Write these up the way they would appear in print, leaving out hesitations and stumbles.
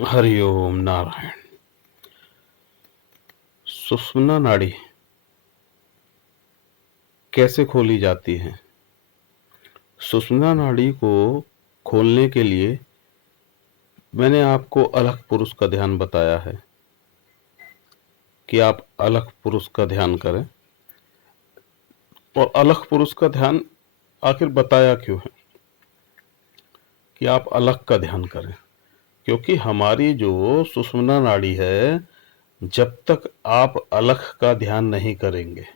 हरिओम नारायण। सुषुम्ना नाड़ी कैसे खोली जाती है? सुषुम्ना नाड़ी को खोलने के लिए मैंने आपको अलख पुरुष का ध्यान बताया है कि आप अलख पुरुष का ध्यान करें। और अलख पुरुष का ध्यान आखिर बताया क्यों है कि आप अलख का ध्यान करें? क्योंकि हमारी जो सुषुम्ना नाड़ी है, जब तक आप अलख का ध्यान नहीं करेंगे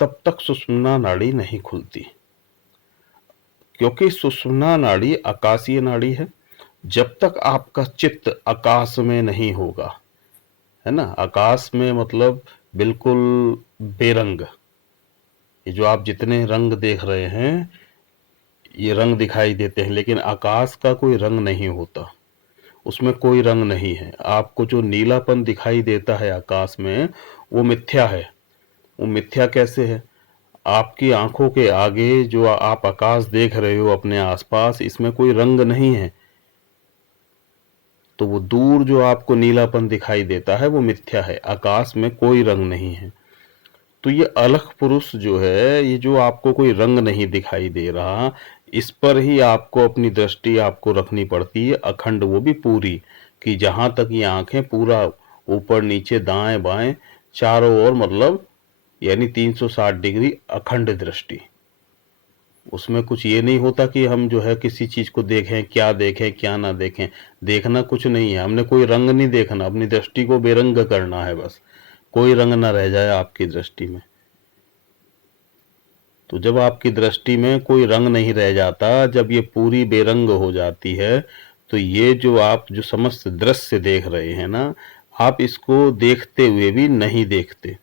तब तक सुषुम्ना नाड़ी नहीं खुलती। क्योंकि सुषुम्ना नाड़ी आकाशीय नाड़ी है। जब तक आपका चित्त आकाश में नहीं होगा, है ना, आकाश में मतलब बिल्कुल बेरंग, ये जो आप जितने रंग देख रहे हैं ये रंग दिखाई देते हैं, लेकिन आकाश का कोई रंग नहीं होता, उसमें कोई रंग नहीं है। आपको जो नीलापन दिखाई देता है आकाश में, वो मिथ्या है। वो मिथ्या कैसे है? आपकी आंखों के आगे जो आप आकाश देख रहे हो अपने आसपास, इसमें कोई रंग नहीं है, तो वो दूर जो आपको नीलापन दिखाई देता है वो मिथ्या है, आकाश में कोई रंग नहीं है। तो ये अलख पुरुष जो है, ये जो आपको कोई रंग नहीं दिखाई दे रहा, इस पर ही आपको अपनी दृष्टि आपको रखनी पड़ती है, अखंड, वो भी पूरी, कि जहां तक ये आंखें पूरा ऊपर नीचे दाएं बाएं चारों ओर, मतलब यानी 360 डिग्री अखंड दृष्टि। उसमें कुछ ये नहीं होता कि हम जो है किसी चीज को देखें क्या ना देखें। देखना कुछ नहीं है, हमने कोई रंग नहीं देखना, अपनी दृष्टि को बेरंग करना है बस, कोई रंग ना रह जाए आपकी दृष्टि में। तो जब आपकी दृष्टि में कोई रंग नहीं रह जाता, जब ये पूरी बेरंग हो जाती है, तो ये जो आप जो समस्त दृश्य देख रहे हैं ना, आप इसको देखते हुए भी नहीं देखते।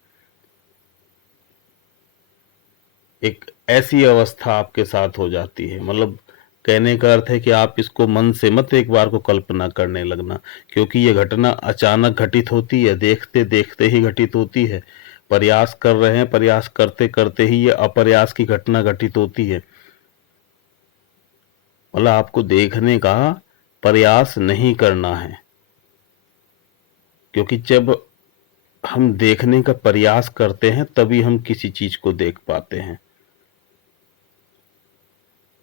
एक ऐसी अवस्था आपके साथ हो जाती है, मतलब कहने का अर्थ है कि आप इसको मन से मत एक बार को कल्पना करने लगना, क्योंकि ये घटना अचानक घटित होती है, देखते देखते ही घटित होती है। प्रयास कर रहे हैं, प्रयास करते करते ही ये अप्रयास की घटना घटित होती है। मतलब आपको देखने का प्रयास नहीं करना है, क्योंकि जब हम देखने का प्रयास करते हैं तभी हम किसी चीज को देख पाते हैं।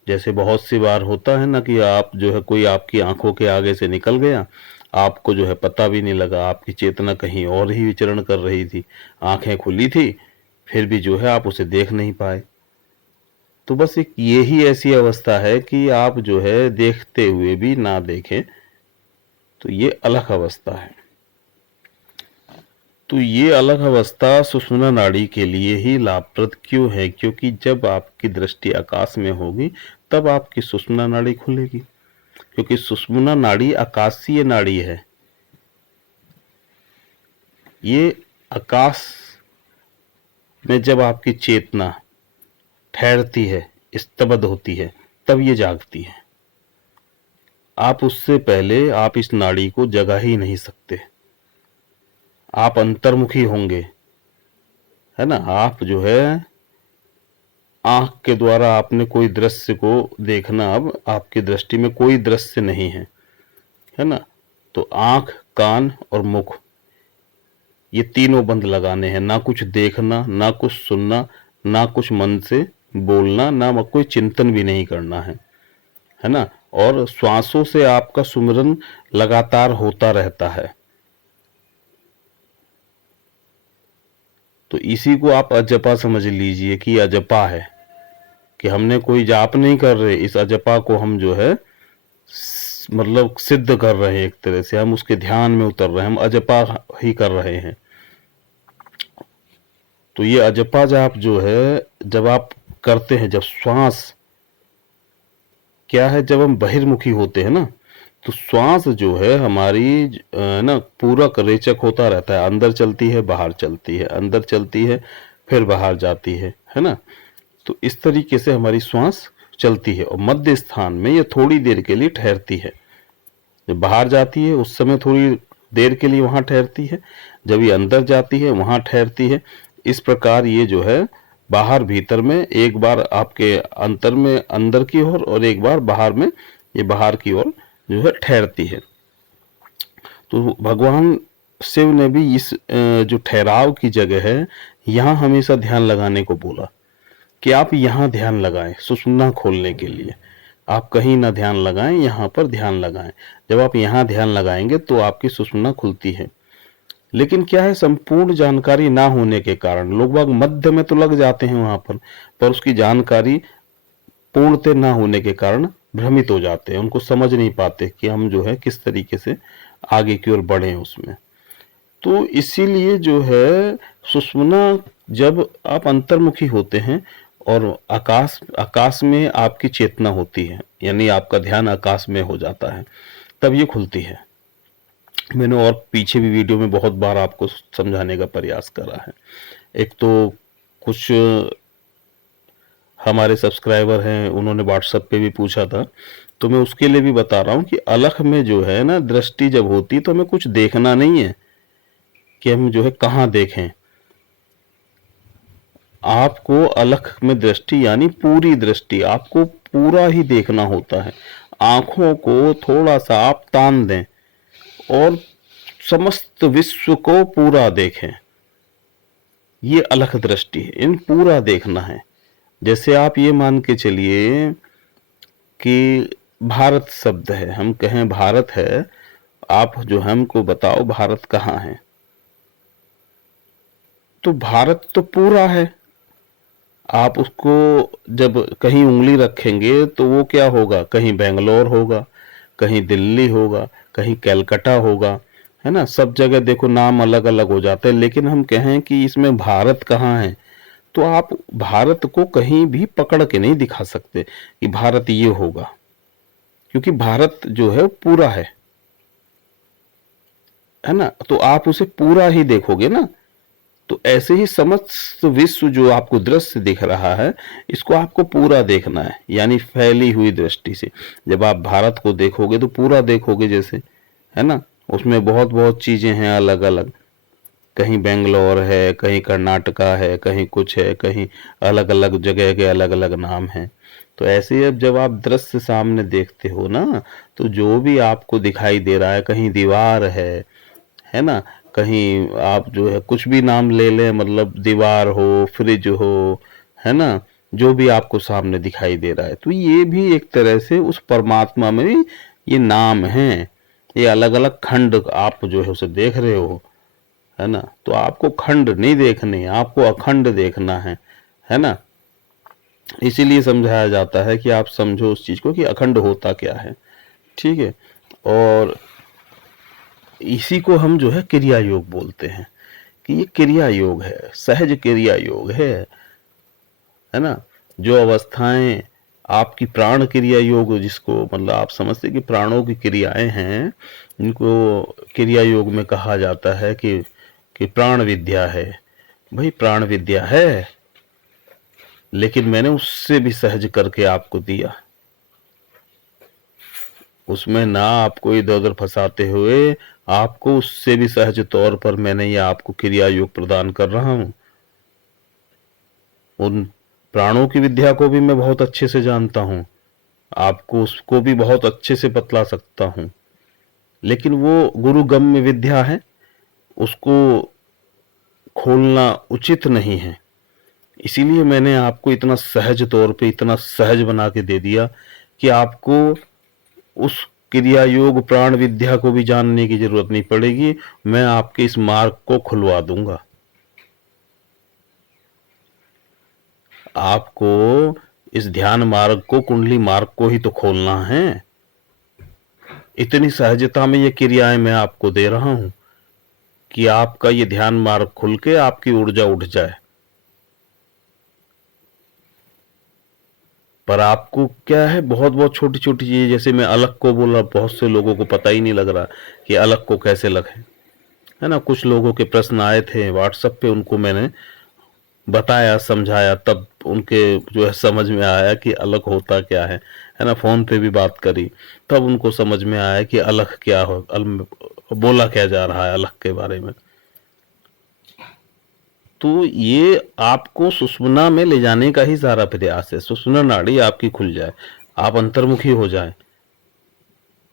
जैसे बहुत सी बार होता है ना कि आप जो है कोई आपकी आंखों के आगे से निकल गया, आपको जो है पता भी नहीं लगा, आपकी चेतना कहीं और ही विचरण कर रही थी, आंखें खुली थी फिर भी जो है आप उसे देख नहीं पाए। तो बस एक यही ऐसी अवस्था है कि आप जो है देखते हुए भी ना देखें, तो ये अलग अवस्था है। तो ये अलग अवस्था सुषुम्ना नाड़ी के लिए ही लाभप्रद क्यों है? क्योंकि जब आपकी दृष्टि आकाश में होगी तब आपकी सुषुम्ना नाड़ी खुलेगी, क्योंकि सुषुम्ना नाड़ी आकाशीय नाड़ी है। ये आकाश में जब आपकी चेतना ठहरती है, स्तब्ध होती है, तब ये जागती है। आप उससे पहले आप इस नाड़ी को जगा ही नहीं सकते, आप अंतर्मुखी होंगे, है ना। आप जो है आंख के द्वारा आपने कोई दृश्य को देखना, अब आपकी दृष्टि में कोई दृश्य नहीं है, है ना। तो आंख, कान और मुख, ये तीनों बंद लगाने हैं, ना कुछ देखना, ना कुछ सुनना, ना कुछ मन से बोलना, ना कोई चिंतन भी नहीं करना है ना। और श्वासों से आपका सुमिरन लगातार होता रहता है। तो इसी को आप अजपा समझ लीजिए कि अजपा है, कि हमने कोई जाप नहीं कर रहे, इस अजपा को हम जो है मतलब सिद्ध कर रहे हैं, एक तरह से हम उसके ध्यान में उतर रहे हैं, हम अजपा ही कर रहे हैं। तो ये अजपा जाप जो है जब आप करते हैं, जब श्वास क्या है, जब हम बहिर्मुखी होते हैं ना, तो श्वास जो है हमारी ना पूरक रेचक होता रहता है, अंदर चलती है बाहर चलती है, अंदर चलती है फिर बाहर जाती है ना। तो इस तरीके से हमारी श्वास चलती है और मध्य स्थान में ये थोड़ी देर के लिए ठहरती है। जब बाहर जाती है उस समय थोड़ी देर के लिए वहां ठहरती है, जब ये अंदर जाती है वहां ठहरती है। इस प्रकार ये जो है बाहर भीतर में, एक बार आपके अंतर में अंदर की ओर और एक बार बाहर में ये बाहर की ओर जो है ठहरती है। तो भगवान शिव ने भी इस जो ठहराव की जगह है यहाँ हमेशा ध्यान लगाने को बोला कि आप यहाँ ध्यान लगाएं सुषुम्ना खोलने के लिए। आप कहीं ना ध्यान लगाएं, यहाँ पर ध्यान लगाएं। जब आप यहाँ ध्यान लगाएंगे तो आपकी सुषुम्ना खुलती है। लेकिन क्या है, संपूर्ण जानकारी ना होने के कारण लोग बाग मध्य में तो लग जाते हैं वहां पर उसकी जानकारी पूर्णतः ना होने के कारण भ्रमित हो जाते हैं, उनको समझ नहीं पाते कि हम जो है किस तरीके से आगे की ओर बढ़े उसमें। तो इसीलिए जो है सुषुम्ना जब आप अंतर्मुखी होते हैं और आकाश आकाश में आपकी चेतना होती है, यानी आपका ध्यान आकाश में हो जाता है, तब ये खुलती है। मैंने और पीछे भी वीडियो में बहुत बार आपको समझाने का प्रयास करा है। एक तो कुछ हमारे सब्सक्राइबर हैं, उन्होंने व्हाट्सएप पे भी पूछा था, तो मैं उसके लिए भी बता रहा हूँ कि अलख में जो है ना दृष्टि जब होती तो हमें कुछ देखना नहीं है कि हम जो है कहाँ देखें। आपको अलख में दृष्टि यानी पूरी दृष्टि, आपको पूरा ही देखना होता है। आंखों को थोड़ा सा आप तान दें और समस्त विश्व को पूरा देखें, ये अलख दृष्टि है। इन पूरा देखना है। जैसे आप ये मान के चलिए कि भारत शब्द है, हम कहें भारत है, आप जो हमको बताओ भारत कहाँ है, तो भारत तो पूरा है। आप उसको जब कहीं उंगली रखेंगे तो वो क्या होगा, कहीं बेंगलोर होगा, कहीं दिल्ली होगा, कहीं कलकत्ता होगा, है ना। सब जगह देखो नाम अलग अलग हो जाते हैं, लेकिन हम कहें कि इसमें भारत कहाँ है, तो आप भारत को कहीं भी पकड़ के नहीं दिखा सकते कि भारत ये होगा, क्योंकि भारत जो है पूरा है ना। तो आप उसे पूरा ही देखोगे ना। तो ऐसे ही समस्त विश्व जो आपको दृश्य दिख रहा है, इसको आपको पूरा देखना है, यानी फैली हुई दृष्टि से। जब आप भारत को देखोगे तो पूरा देखोगे, जैसे, है ना। उसमें बहुत बहुत चीजें हैं अलग अलग, कहीं बेंगलोर है, कहीं कर्नाटका है, कहीं कुछ है, कहीं अलग अलग जगह के अलग अलग नाम हैं। तो ऐसे ही अब जब आप दृश्य सामने देखते हो ना, तो जो भी आपको दिखाई दे रहा है, कहीं दीवार है ना, कहीं आप जो है कुछ भी नाम ले लें, मतलब दीवार हो, फ्रिज हो, है ना, जो भी आपको सामने दिखाई दे रहा है, तो ये भी एक तरह से उस परमात्मा में ये नाम है। ये अलग अलग खंड आप जो है उसे देख रहे हो, है ना। तो आपको खंड नहीं देखने, आपको अखंड देखना है ना। इसीलिए समझाया जाता है कि आप समझो उस चीज को कि अखंड होता क्या है, ठीक है। और इसी को हम जो है क्रिया योग बोलते हैं कि ये क्रिया योग है, सहज क्रिया योग है ना। जो अवस्थाएं आपकी प्राण क्रिया योग, जिसको मतलब आप समझते कि प्राणों की क्रियाएं हैं, इनको क्रिया योग में कहा जाता है कि प्राण विद्या है। भाई प्राण विद्या है, लेकिन मैंने उससे भी सहज करके आपको दिया। उसमें ना आपको इधर उधर फंसाते हुए, आपको उससे भी सहज तौर पर मैंने ये आपको क्रिया योग प्रदान कर रहा हूं। उन प्राणों की विद्या को भी मैं बहुत अच्छे से जानता हूं, आपको उसको भी बहुत अच्छे से बतला सकता हूं, लेकिन वो गुरुगम्य विद्या है, उसको खोलना उचित नहीं है। इसीलिए मैंने आपको इतना सहज तौर पे, इतना सहज बना के दे दिया कि आपको उस क्रिया योग प्राण विद्या को भी जानने की जरूरत नहीं पड़ेगी। मैं आपके इस मार्ग को खुलवा दूंगा। आपको इस ध्यान मार्ग को, कुंडली मार्ग को ही तो खोलना है। इतनी सहजता में ये क्रियाएं मैं आपको दे रहा हूं कि आपका ये ध्यान मार्ग खुल के आपकी ऊर्जा उठ जाए। पर आपको क्या है, बहुत बहुत छोटी छोटी चीजें, जैसे मैं अलग को बोला, बहुत से लोगों को पता ही नहीं लग रहा कि अलग को कैसे लगे, है ना। कुछ लोगों के प्रश्न आए थे व्हाट्सएप पे, उनको मैंने बताया, समझाया, तब उनके जो है समझ में आया कि अलग होता क्या है ना। फोन पे भी बात करी, तब उनको समझ में आया कि अलग क्या हो, बोला क्या जा रहा है अलग के बारे में। तो ये आपको सुषुम्ना में ले जाने का ही सारा प्रयास है। सुषुम्ना नाड़ी आपकी खुल जाए, आप अंतर्मुखी हो जाए,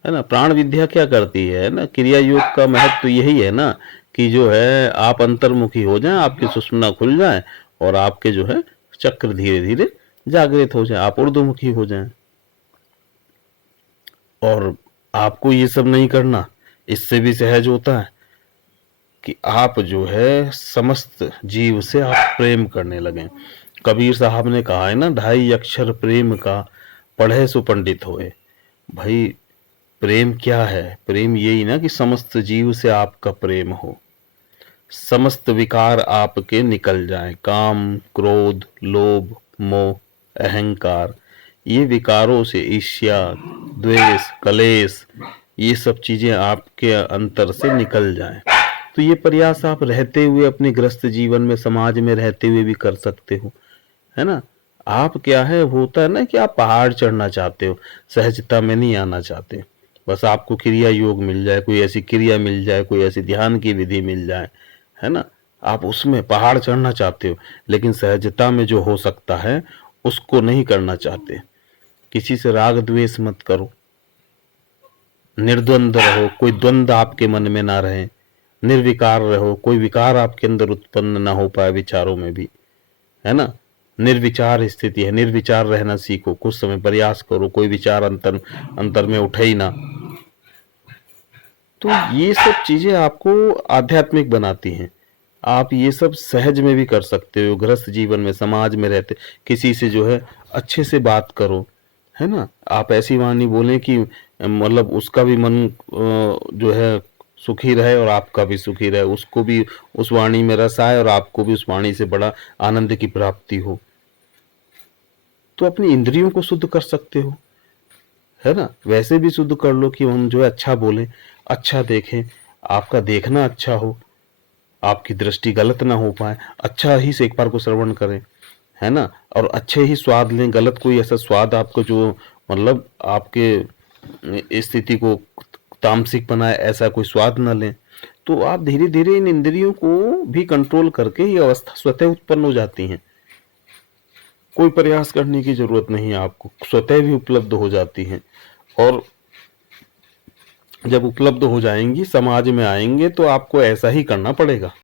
है ना। प्राण विद्या क्या करती है ना, क्रिया योग का महत्व तो यही है ना कि जो है आप अंतर्मुखी हो जाएं, आपकी सुषुम्ना खुल जाए और आपके जो है चक्र धीरे धीरे जागृत हो जाए, आप ऊर्ध्वमुखी हो जाएं। और आपको ये सब नहीं करना, इससे भी सहज होता है कि आप जो है समस्त जीव से आप प्रेम करने लगें। कबीर साहब ने कहा है ना, 2.5 अक्षर प्रेम का पढ़े सो पंडित होए। भाई प्रेम क्या है? प्रेम यही ना कि समस्त जीव से आपका प्रेम हो, समस्त विकार आपके निकल जाएं, काम क्रोध लोभ मोह अहंकार, ये विकारों से ईर्ष्या द्वेष कलेश, ये सब चीजें आपके अंतर से निकल जाएं। तो ये प्रयास आप रहते हुए अपने ग्रस्त जीवन में समाज में रहते हुए भी कर सकते हो, है ना। आप क्या है, होता है ना कि आप पहाड़ चढ़ना चाहते हो, सहजता में नहीं आना चाहते। बस आपको क्रिया योग मिल जाए, कोई ऐसी क्रिया मिल जाए, कोई ऐसी ध्यान की विधि मिल जाए, है ना, आप उसमें पहाड़ चढ़ना चाहते हो, लेकिन सहजता में जो हो सकता है उसको नहीं करना चाहते। किसी से राग द्वेष मत करो, निर्द्वंद रहो, कोई द्वंद्व आपके मन में ना रहे, निर्विकार रहो, कोई विकार आपके अंदर उत्पन्न ना हो पाए विचारों में भी, है ना। निर्विचार स्थिति है, निर्विचार रहना सीखो, कुछ समय प्रयास करो, कोई विचार अंतर अंतर में उठे ही ना। तो ये सब चीजें आपको आध्यात्मिक बनाती हैं। आप ये सब सहज में भी कर सकते हो, गृहस्थ जीवन में समाज में रहते किसी से जो है अच्छे से बात करो, है ना। आप ऐसी वाणी बोलें कि मतलब उसका भी मन जो है सुखी रहे और आपका भी सुखी रहे, उसको भी उस वाणी में रस आए और आपको भी उस वाणी से बड़ा आनंद की प्राप्ति हो। तो अपनी इंद्रियों को शुद्ध कर सकते हो, है ना। वैसे भी शुद्ध कर लो कि हम जो है अच्छा बोलें, अच्छा देखें, आपका देखना अच्छा हो, आपकी दृष्टि गलत ना हो पाए, अच्छा ही से एक बार को श्रवण करें, है ना। और अच्छे ही स्वाद लें, गलत कोई ऐसा स्वाद आपको जो मतलब आपके स्थिति को तामसिक बनाए, ऐसा कोई स्वाद ना लें। तो आप धीरे धीरे इन इंद्रियों को भी कंट्रोल करके ये अवस्था स्वतः उत्पन्न हो जाती हैं। कोई प्रयास करने की जरूरत नहीं है, आपको स्वतः भी उपलब्ध हो जाती हैं। और जब उपलब्ध हो जाएंगी, समाज में आएंगे, तो आपको ऐसा ही करना पड़ेगा।